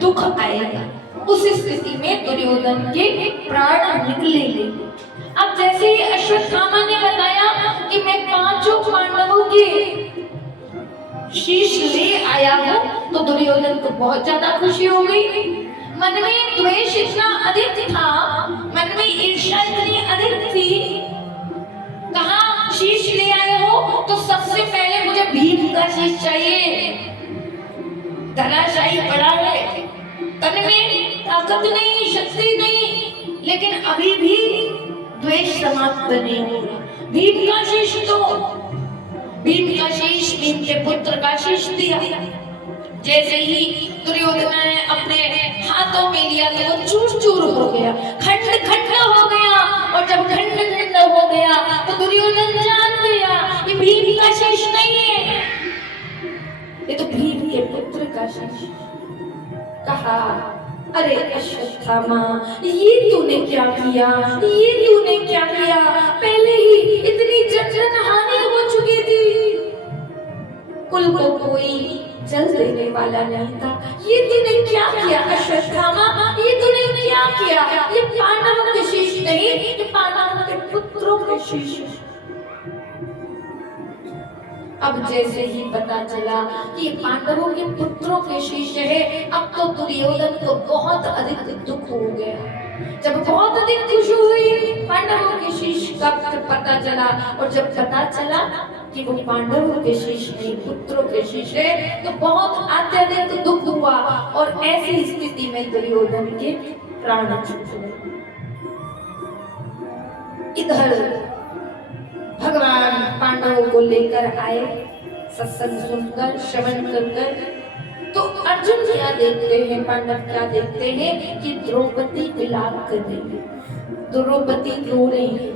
दुख आएगा। उस स्थिति में दुर्योधन के प्राण निकलेंगे। अब जैसे ही अश्वत्थामा ने बताया कि मैं पांचों पांडवों के शीश ले आया हूं, तो दुर्योधन को बहुत ज्यादा खुशी हो गई। मन में द्वेष इतना अधिक था, मन में ईर्ष्या इतनी अधिक थी। कहा शीश ले आए हो तो सबसे पहले मुझे भीम का शीश चाहिए। धराशायी पड़ा है, तन में ताकत नहीं, शक्ति नहीं, लेकिन अभी भी द्वेष समाप्त नहीं हो रहा। भीम का शीश तो भीम का शीश, भीम के पुत्र का शीश दिया। जैसे ही दुर्योधन ने अपने हाथों में लिया तो वो चूर चूर हो गया, खंड खंड हो गया। और जब खंड खंड हो गया तो दुर्योधन जान गया ये भीम का शीश नहीं है, ये तो भीम के पुत्र का शीश। कहा अरे अश्वत्थामा, ये तूने क्या किया, ये तूने क्या किया? पहले ही इतनी जन हानि हो चुकी थी, कुल को कोई जल देने वाला नहीं था। ये तूने क्या किया अश्वत्थामा, ये तूने क्या किया? ये पांडवों के शीश नहीं, ये पांडवों के पुत्रों के शीश। अब जैसे ही पता चला कि ये पांडवों के पुत्रों के शीश है, अब तो दुर्योधन को बहुत अधिक दुख हो गया। जब बहुत अधिक खुशी हुई पांडवों के शीश का पता चला, और जब पता चला कि वो पांडवों के शीश नहीं पुत्रों के शीश है, तो बहुत अत्यधिक दुख हुआ। और ऐसी स्थिति में दुर्योधन के प्राण छूट गए। इधर भगवान पांडवों को लेकर आए, सत्संग सुनकर, श्रवण कर। तो अर्जुन क्या देखते हैं, पांडव क्या देखते हैं कि द्रौपदी विलाप कर रही है, द्रौपदी रो रही है।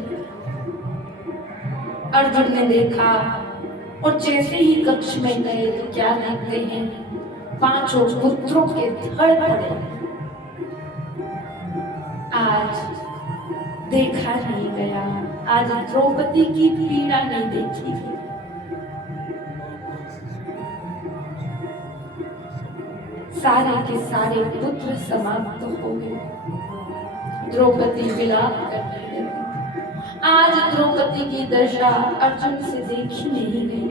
अर्जुन ने देखा और जैसे ही कक्ष में गए तो क्या देखते हैं, पांचों पुत्रों के धड़ पड़े। आज देखा नहीं गया, आज द्रौपदी की पीड़ा नहीं देखी गई। सारे के सारे पुत्र समाप्त हो गए। द्रौपदी विलाप कर रही है। आज द्रौपदी की दशा अर्जुन से देखी नहीं गई।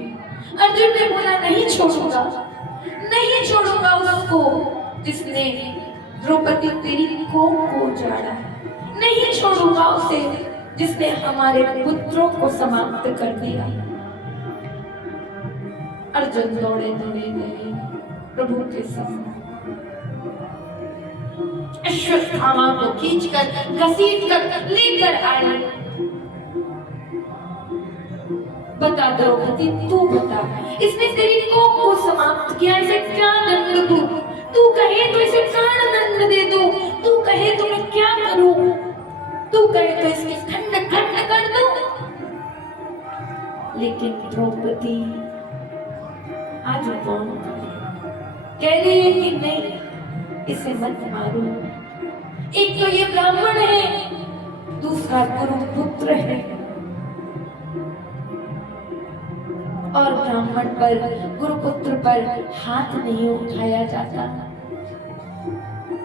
अर्जुन ने बोला नहीं छोड़ूंगा, नहीं छोड़ूंगा उसको जिसने द्रौपदी तेरी कोख को उजाड़ा, नहीं छोड़ूंगा उसे जिसने हमारे पुत्रों को समाप्त कर दिया। अर्जुन दौड़े दौड़े गए प्रभु के सामने, अश्वत्थामा को खींचकर घसीटकर लेकर आए। बता द्रौपदी, तू बता, इसने तेरी कोख को समाप्त किया, इसे क्या दंड दूं? तू कहे तो इसे प्राण दंड दे दूं, तू कहे तो मैं क्या करूं? तू कहे तो इसके खंड खंड कर दूं। लेकिन द्रौपदी आज कौन कह रही है कि नहीं, इसे मत मारो। एक तो ये ब्राह्मण है, दूसरा गुरुपुत्र है, और ब्राह्मण पर, गुरुपुत्र पर हाथ नहीं उठाया जाता।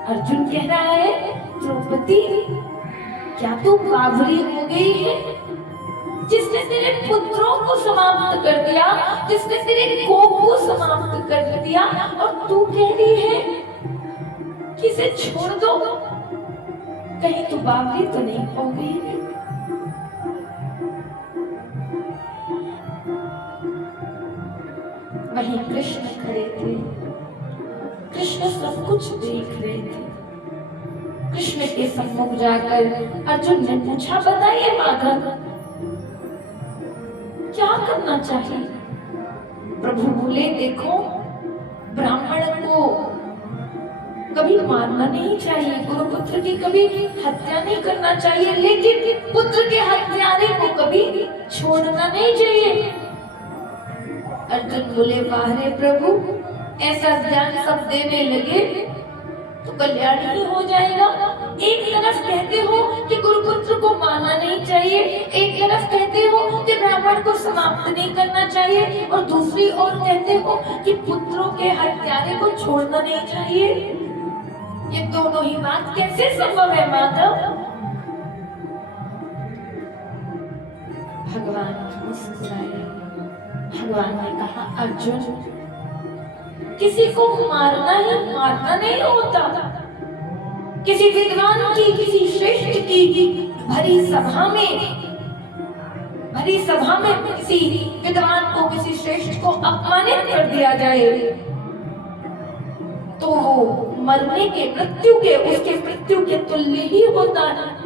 अर्जुन कह रहा है द्रौपदी, क्या तू बावरी हो गई है? जिसने तेरे पुत्रों को समाप्त कर दिया, जिसने तेरे कोख को समाप्त कर दिया, और तू कह रही है कि इसे छोड़ दो। कहीं तू बावरी तो नहीं हो गई है? वहीं कृष्ण खड़े थे, कृष्ण सब कुछ देख रहे थे। कृष्ण के सम्मुख जाकर अर्जुन ने पूछा, बताइए माधव क्या करना चाहिए? प्रभु बोले, देखो ब्राह्मण को कभी मारना नहीं चाहिए, गुरुपुत्र की कभी हत्या नहीं करना चाहिए, लेकिन पुत्र के हत्यारे को कभी छोड़ना नहीं चाहिए। अर्जुन बोले, वाह रे प्रभु, ऐसा ज्ञान सब देने लगे तो कल्याण ही हो जाएगा। एक तरफ कहते हो कि गुरुपुत्र को मारना नहीं चाहिए, एक तरफ कहते हो कि ब्राह्मण को समाप्त नहीं करना चाहिए, और दूसरी ओर कहते हो कि पुत्रों के हत्यारे को छोड़ना नहीं चाहिए। ये दोनों ही बात कैसे संभव है माधव? भगवान मुस्कुराए। भगवान ने कहा अर्जुन, किसी को मारना नहीं होता। किसी विद्वान की, किसी श्रेष्ठ की भरी सभा में किसी विद्वान को, किसी श्रेष्ठ को अपमानित कर दिया जाए तो वो मृत्यु के तुल्य ही होता है।